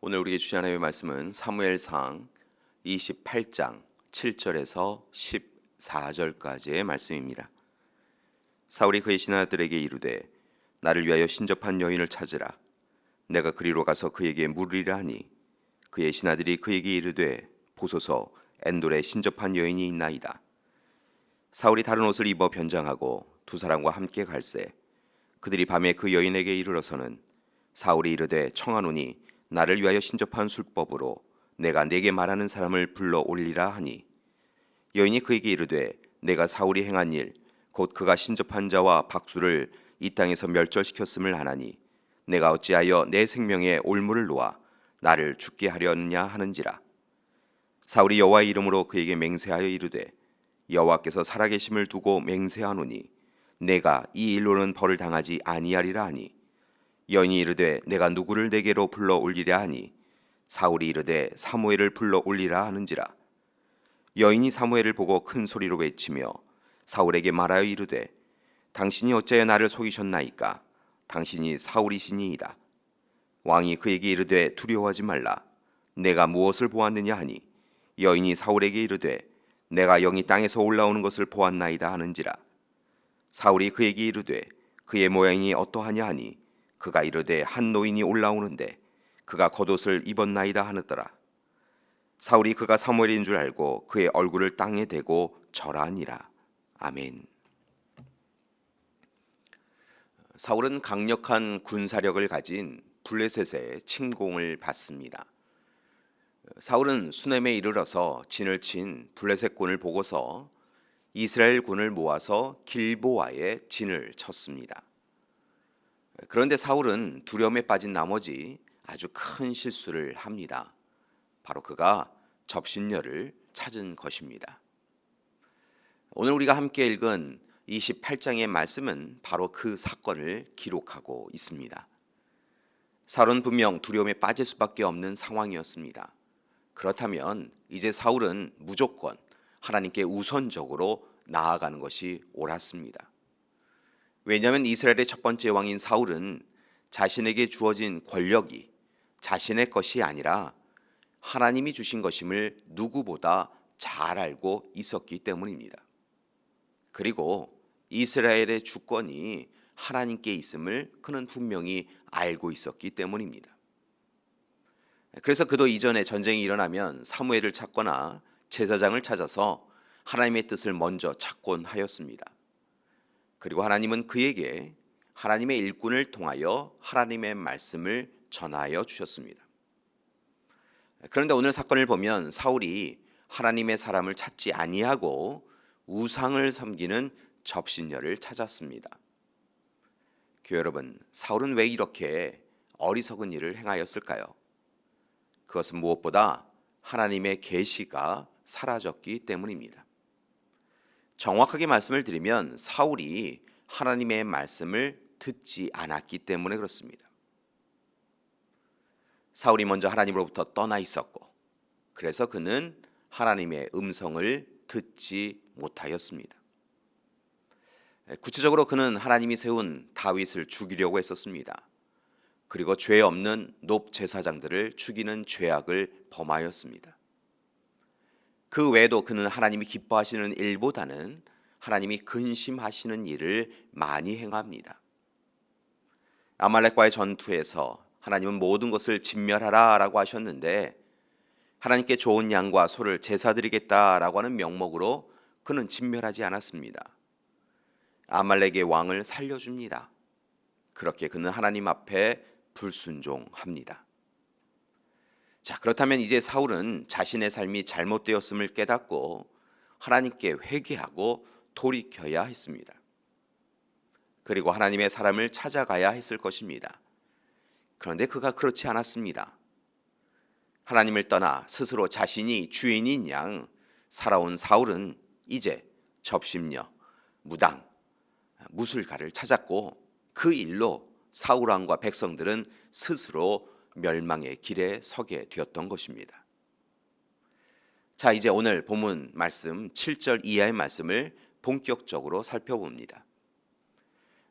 오늘 우리에게 주신 하나님의 말씀은 사무엘상 28장 7절에서 14절까지의 말씀입니다. 사울이 그의 신하들에게 이르되 나를 위하여 신접한 여인을 찾으라. 내가 그리로 가서 그에게 물으리라 하니 그의 신하들이 그에게 이르되 보소서 엔돌에 신접한 여인이 있나이다. 사울이 다른 옷을 입어 변장하고 두 사람과 함께 갈새 그들이 밤에 그 여인에게 이르러서는 사울이 이르되 청하노니 나를 위하여 신접한 술법으로 내가 네게 말하는 사람을 불러 올리라 하니 여인이 그에게 이르되 내가 사울이 행한 일 곧 그가 신접한 자와 박수를 이 땅에서 멸절시켰음을 아나니 내가 어찌하여 내 생명에 올무를 놓아 나를 죽게 하려느냐 하는지라. 사울이 여호와의 이름으로 그에게 맹세하여 이르되 여호와께서 살아계심을 두고 맹세하노니 내가 이 일로는 벌을 당하지 아니하리라 하니 여인이 이르되 내가 누구를 내게로 불러 올리랴 하니 사울이 이르되 사무엘을 불러 올리라 하는지라. 여인이 사무엘을 보고 큰 소리로 외치며 사울에게 말하여 이르되 당신이 어찌하여 나를 속이셨나이까? 당신이 사울이시니이다. 왕이 그에게 이르되 두려워하지 말라. 내가 무엇을 보았느냐 하니 여인이 사울에게 이르되 내가 영이 땅에서 올라오는 것을 보았나이다 하는지라. 사울이 그에게 이르되 그의 모양이 어떠하냐 하니 그가 이르되 한 노인이 올라오는데 그가 겉옷을 입었나이다 하느더라. 사울이 그가 사무엘인 줄 알고 그의 얼굴을 땅에 대고 절하니라. 아멘. 사울은 강력한 군사력을 가진 블레셋의 침공을 받습니다. 사울은 수넴에 이르러서 진을 친 블레셋군을 보고서 이스라엘 군을 모아서 길보아에 진을 쳤습니다. 그런데 사울은 두려움에 빠진 나머지 아주 큰 실수를 합니다. 바로 그가 접신녀를 찾은 것입니다. 오늘 우리가 함께 읽은 28장의 말씀은 바로 그 사건을 기록하고 있습니다. 사울은 분명 두려움에 빠질 수밖에 없는 상황이었습니다. 그렇다면 이제 사울은 무조건 하나님께 우선적으로 나아가는 것이 옳았습니다. 왜냐하면 이스라엘의 첫 번째 왕인 사울은 자신에게 주어진 권력이 자신의 것이 아니라 하나님이 주신 것임을 누구보다 잘 알고 있었기 때문입니다. 그리고 이스라엘의 주권이 하나님께 있음을 그는 분명히 알고 있었기 때문입니다. 그래서 그도 이전에 전쟁이 일어나면 사무엘을 찾거나 제사장을 찾아서 하나님의 뜻을 먼저 찾곤 하였습니다. 그리고 하나님은 그에게 하나님의 일꾼을 통하여 하나님의 말씀을 전하여 주셨습니다. 그런데 오늘 사건을 보면 사울이 하나님의 사람을 찾지 아니하고 우상을 섬기는 접신녀를 찾았습니다. 교회 여러분, 사울은 왜 이렇게 어리석은 일을 행하였을까요? 그것은 무엇보다 하나님의 계시가 사라졌기 때문입니다. 정확하게 말씀을 드리면 사울이 하나님의 말씀을 듣지 않았기 때문에 그렇습니다. 사울이 먼저 하나님으로부터 떠나 있었고 그래서 그는 하나님의 음성을 듣지 못하였습니다. 구체적으로 그는 하나님이 세운 다윗을 죽이려고 했었습니다. 그리고 죄 없는 높 제사장들을 죽이는 죄악을 범하였습니다. 그 외에도 그는 하나님이 기뻐하시는 일보다는 하나님이 근심하시는 일을 많이 행합니다. 아말렉과의 전투에서 하나님은 모든 것을 진멸하라라고 하셨는데 하나님께 좋은 양과 소를 제사드리겠다라고 하는 명목으로 그는 진멸하지 않았습니다. 아말렉의 왕을 살려줍니다. 그렇게 그는 하나님 앞에 불순종합니다. 자, 그렇다면 이제 사울은 자신의 삶이 잘못되었음을 깨닫고 하나님께 회개하고 돌이켜야 했습니다. 그리고 하나님의 사람을 찾아가야 했을 것입니다. 그런데 그가 그렇지 않았습니다. 하나님을 떠나 스스로 자신이 주인인 양 살아온 사울은 이제 접심녀, 무당, 무술가를 찾았고 그 일로 사울 왕과 백성들은 스스로 멸망의 길에 서게 되었던 것입니다. 자, 이제 오늘 본문 말씀 7절 이하의 말씀을 본격적으로 살펴봅니다.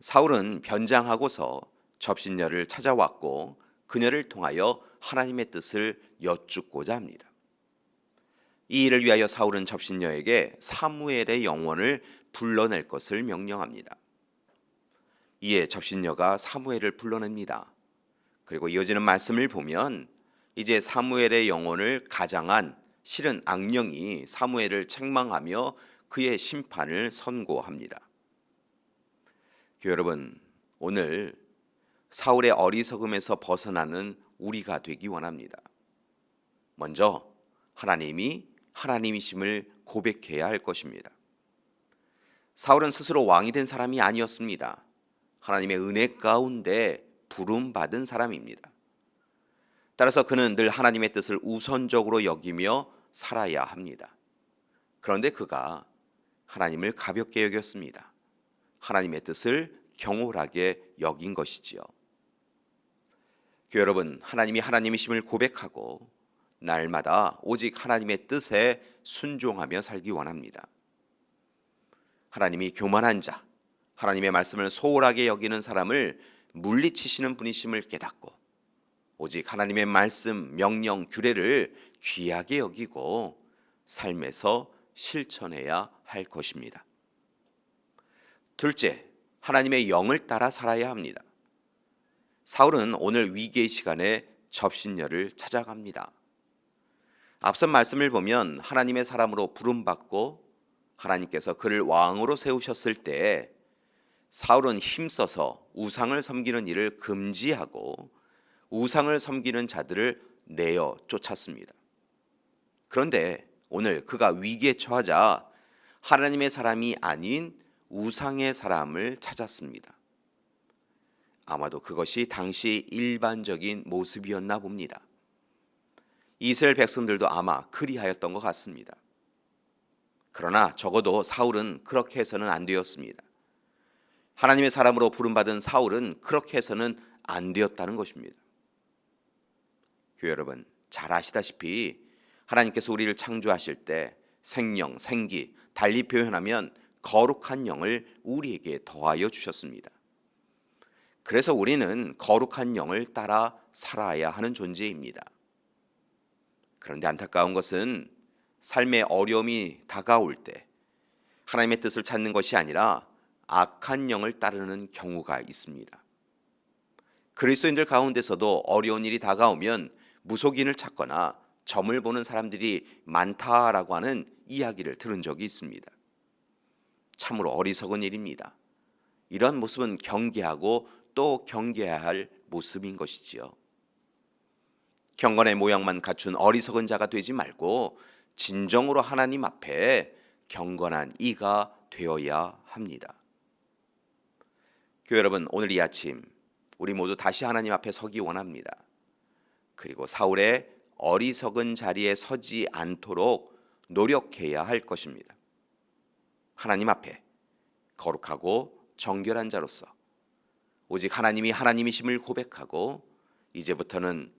사울은 변장하고서 접신녀를 찾아왔고 그녀를 통하여 하나님의 뜻을 여쭙고자 합니다. 이 일을 위하여 사울은 접신녀에게 사무엘의 영혼을 불러낼 것을 명령합니다. 이에 접신녀가 사무엘을 불러냅니다. 그리고 이어지는 말씀을 보면 이제 사무엘의 영혼을 가장한 실은 악령이 사무엘을 책망하며 그의 심판을 선고합니다. 교회 여러분, 오늘 사울의 어리석음에서 벗어나는 우리가 되기 원합니다. 먼저 하나님이 하나님이심을 고백해야 할 것입니다. 사울은 스스로 왕이 된 사람이 아니었습니다. 하나님의 은혜 가운데 부름받은 사람입니다. 따라서 그는 늘 하나님의 뜻을 우선적으로 여기며 살아야 합니다. 그런데 그가 하나님을 가볍게 여겼습니다. 하나님의 뜻을 경홀하게 여긴 것이지요. 교회 여러분, 하나님이 하나님이심을 고백하고 날마다 오직 하나님의 뜻에 순종하며 살기 원합니다. 하나님이 교만한 자, 하나님의 말씀을 소홀하게 여기는 사람을 물리치시는 분이심을 깨닫고 오직 하나님의 말씀, 명령, 규례를 귀하게 여기고 삶에서 실천해야 할 것입니다. 둘째, 하나님의 영을 따라 살아야 합니다. 사울은 오늘 위기의 시간에 접신녀를 찾아갑니다. 앞선 말씀을 보면 하나님의 사람으로 부름받고 하나님께서 그를 왕으로 세우셨을 때 사울은 힘써서 우상을 섬기는 일을 금지하고 우상을 섬기는 자들을 내어 쫓았습니다. 그런데 오늘 그가 위기에 처하자 하나님의 사람이 아닌 우상의 사람을 찾았습니다. 아마도 그것이 당시 일반적인 모습이었나 봅니다. 이스라엘 백성들도 아마 그리하였던 것 같습니다. 그러나 적어도 사울은 그렇게 해서는 안 되었습니다. 하나님의 사람으로 부름받은 사울은 그렇게 해서는 안 되었다는 것입니다. 교회 여러분, 잘 아시다시피 하나님께서 우리를 창조하실 때 생명, 생기, 달리 표현하면 거룩한 영을 우리에게 더하여 주셨습니다. 그래서 우리는 거룩한 영을 따라 살아야 하는 존재입니다. 그런데 안타까운 것은 삶의 어려움이 다가올 때 하나님의 뜻을 찾는 것이 아니라 악한 영을 따르는 경우가 있습니다. 그리스도인들 가운데서도 어려운 일이 다가오면 무속인을 찾거나 점을 보는 사람들이 많다라고 하는 이야기를 들은 적이 있습니다. 참으로 어리석은 일입니다. 이런 모습은 경계하고 또 경계해야 할 모습인 것이지요. 경건의 모양만 갖춘 어리석은 자가 되지 말고 진정으로 하나님 앞에 경건한 이가 되어야 합니다. 교회 여러분, 오늘 이 아침 우리 모두 다시 하나님 앞에 서기 원합니다. 그리고 사울의 어리석은 자리에 서지 않도록 노력해야 할 것입니다. 하나님 앞에 거룩하고 정결한 자로서 오직 하나님이 하나님이심을 고백하고 이제부터는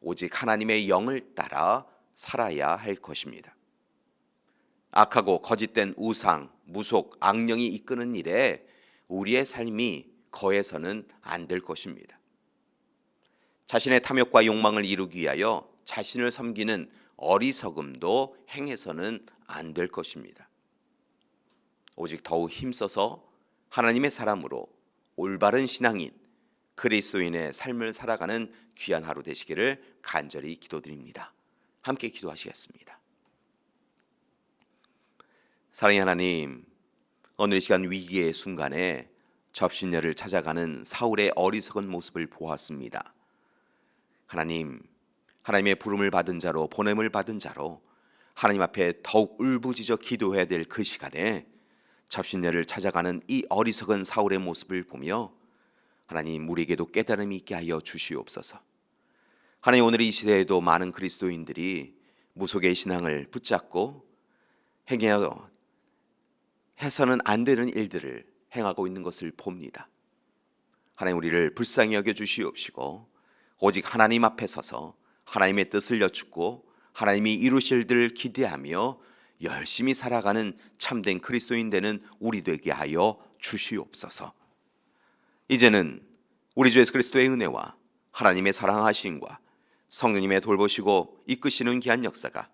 오직 하나님의 영을 따라 살아야 할 것입니다. 악하고 거짓된 우상, 무속, 악령이 이끄는 일에 우리의 삶이 거해서는 안 될 것입니다. 자신의 탐욕과 욕망을 이루기 위하여 자신을 섬기는 어리석음도 행해서는 안 될 것입니다. 오직 더욱 힘써서 하나님의 사람으로 올바른 신앙인, 그리스도인의 삶을 살아가는 귀한 하루 되시기를 간절히 기도드립니다. 함께 기도하시겠습니다. 사랑의 하나님, 오늘 이 시간 위기의 순간에 접신녀를 찾아가는 사울의 어리석은 모습을 보았습니다. 하나님, 하나님의 부름을 받은 자로, 보냄을 받은 자로 하나님 앞에 더욱 울부짖어 기도해야 될 그 시간에 접신녀를 찾아가는 이 어리석은 사울의 모습을 보며 하나님, 우리에게도 깨달음이 있게 하여 주시옵소서. 하나님, 오늘 이 시대에도 많은 그리스도인들이 무속의 신앙을 붙잡고 행하여 해서는 안 되는 일들을 행하고 있는 것을 봅니다. 하나님, 우리를 불쌍히 여겨 주시옵시고 오직 하나님 앞에 서서 하나님의 뜻을 여쭙고 하나님이 이루실 일들을 기대하며 열심히 살아가는 참된 그리스도인 되는 우리 되게 하여 주시옵소서. 이제는 우리 주 예수 그리스도의 은혜와 하나님의 사랑하심과 성령님의 돌보시고 이끄시는 귀한 역사가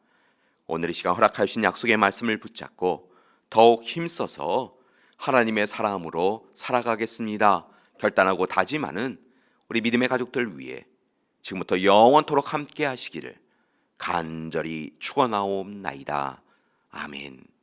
오늘 이 시간 허락하신 약속의 말씀을 붙잡고 더욱 힘써서 하나님의 사람으로 살아가겠습니다 결단하고 다짐하는 우리 믿음의 가족들 위해 지금부터 영원토록 함께 하시기를 간절히 축원하옵나이다. 아멘.